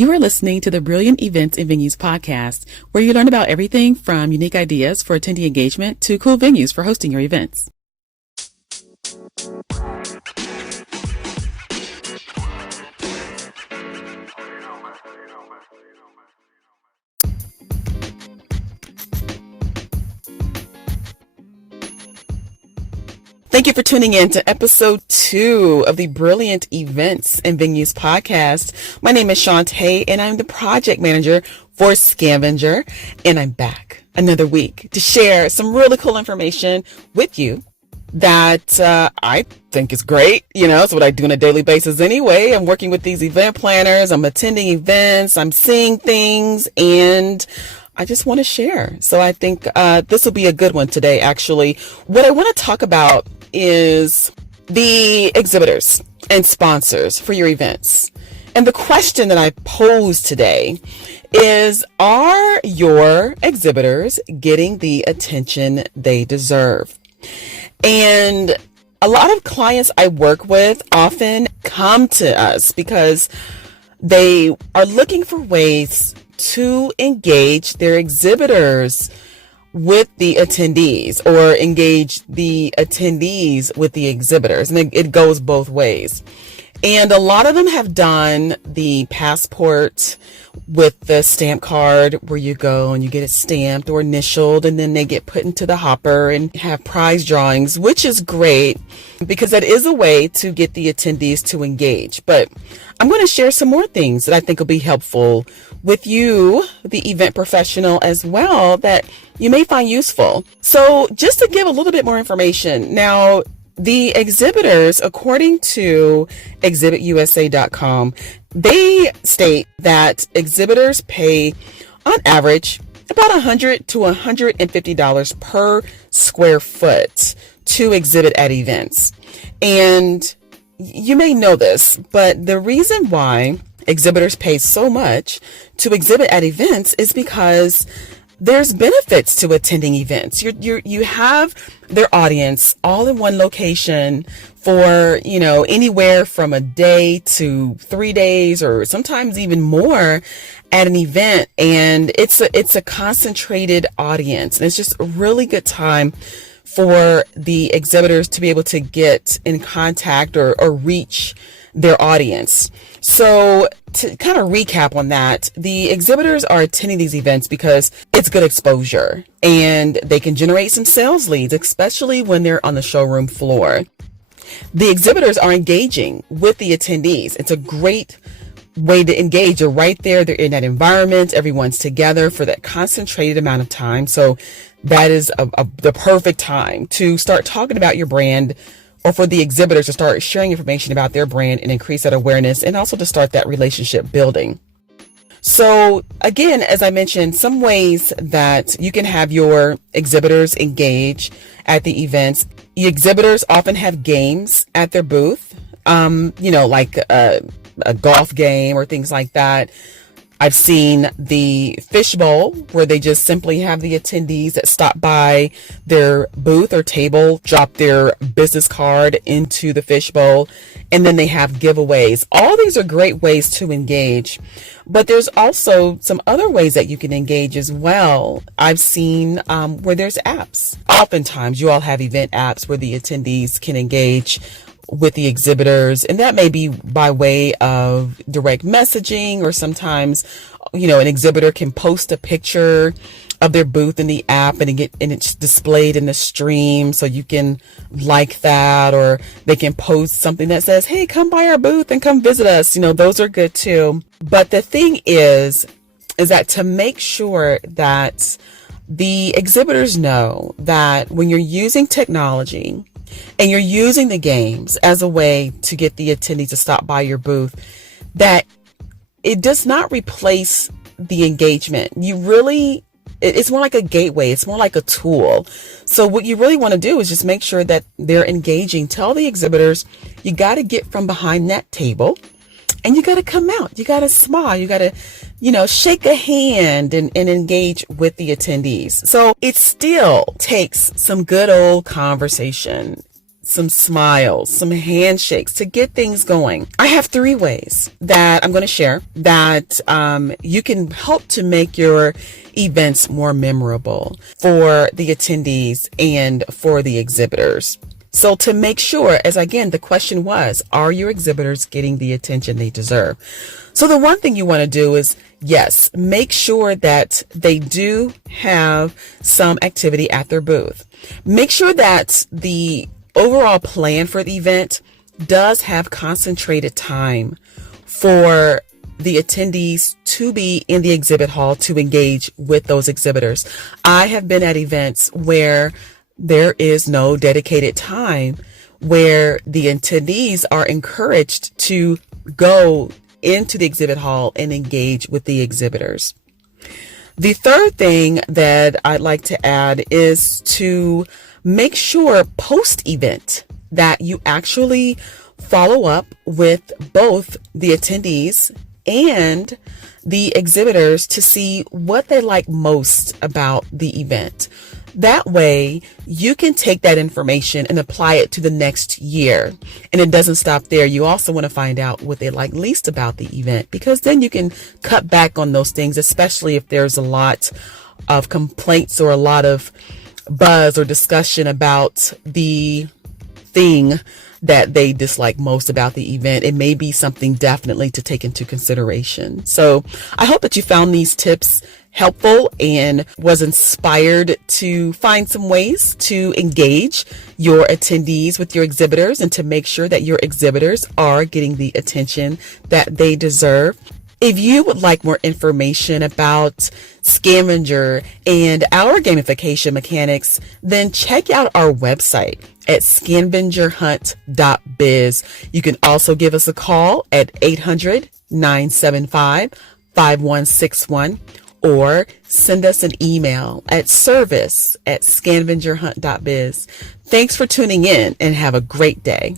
You are listening to the Brilliant Events and Venues podcast, where you learn about everything from unique ideas for attendee engagement to cool venues for hosting your events. Thank you for tuning in to episode 2 of the Brilliant Events and Venues podcast. My name is Shantae, and I'm the project manager for Scavenger, and I'm back another week to share some really cool information with you that I think is great. You know, it's what I do on a daily basis anyway. I'm working with these event planners. I'm attending events. I'm seeing things, and I just want to share. So I think this will be a good one today, actually. What I want to talk about is the exhibitors and sponsors for your events. And the question that I pose today is, are your exhibitors getting the attention they deserve? And a lot of clients I work with often come to us because they are looking for ways to engage their exhibitors with the attendees, or engage the attendees with the exhibitors. And it goes both ways. And a lot of them have done the passport with the stamp card, where you go and you get it stamped or initialed, and then they get put into the hopper and have prize drawings, which is great because that is a way to get the attendees to engage. But I'm going to share some more things that I think will be helpful with you, the event professional, as well, that you may find useful. So just to give a little bit more information. Now, the exhibitors, according to exhibitusa.com, they state that exhibitors pay on average about $100 to $150 per square foot to exhibit at events. And you may know this, but the reason why exhibitors pay so much to exhibit at events is because there's benefits to attending events. You have their audience all in one location for, anywhere from a day to 3 days, or sometimes even more at an event. And it's a concentrated audience. And it's just a really good time for the exhibitors to be able to get in contact or reach their audience. So to kind of recap on that, the exhibitors are attending these events because it's good exposure and they can generate some sales leads, especially when they're on the showroom floor. The exhibitors are engaging with the attendees. It's a great way to engage. You're right there. They're in that environment. Everyone's together for that concentrated amount of time. So that is the perfect time to start talking about your brand, or for the exhibitors to start sharing information about their brand and increase that awareness, and also to start that relationship building. So again, as I mentioned, some ways that you can have your exhibitors engage at the events. The exhibitors often have games at their booth, like a golf game or things like that. I've seen the fishbowl, where they just simply have the attendees that stop by their booth or table, drop their business card into the fishbowl, and then they have giveaways. All these are great ways to engage, but there's also some other ways that you can engage as well. I've seen where there's apps. Oftentimes, you all have event apps where the attendees can engage with the exhibitors, and that may be by way of direct messaging, or sometimes, an exhibitor can post a picture of their booth in the app, and it's displayed in the stream, so you can like that, or they can post something that says, "Hey, come by our booth and come visit us." Those are good too. But the thing is that to make sure that the exhibitors know that when you're using technology and you're using the games as a way to get the attendees to stop by your booth, that it does not replace the engagement. It's more like a gateway. It's more like a tool. So what you really want to do is just make sure that they're engaging. Tell the exhibitors, you got to get from behind that table and you got to come out. You got to smile. You got to, shake a hand and engage with the attendees. So it still takes some good old conversation, some smiles, some handshakes to get things going. I have 3 ways that I'm going to share that you can help to make your events more memorable for the attendees and for the exhibitors. So to make sure, as again, the question was, are your exhibitors getting the attention they deserve? So the one thing you want to do is, yes, make sure that they do have some activity at their booth. Make sure that the overall plan for the event does have concentrated time for the attendees to be in the exhibit hall to engage with those exhibitors. I have been at events where there is no dedicated time, where the attendees are encouraged to go into the exhibit hall and engage with the exhibitors. The third thing that I'd like to add is to make sure post-event that you actually follow up with both the attendees and the exhibitors to see what they like most about the event. That way, you can take that information and apply it to the next year. And it doesn't stop there. You also want to find out what they like least about the event, because then you can cut back on those things, especially if there's a lot of complaints or a lot of buzz or discussion about the thing that they dislike most about the event. It may be something definitely to take into consideration. So I hope that you found these tips helpful and was inspired to find some ways to engage your attendees with your exhibitors and to make sure that your exhibitors are getting the attention that they deserve. If you would like more information about Scavenger and our gamification mechanics, then check out our website at scavengerhunt.biz. You can also give us a call at 800-975-5161 or send us an email at service@scavengerhunt.biz. Thanks for tuning in and have a great day.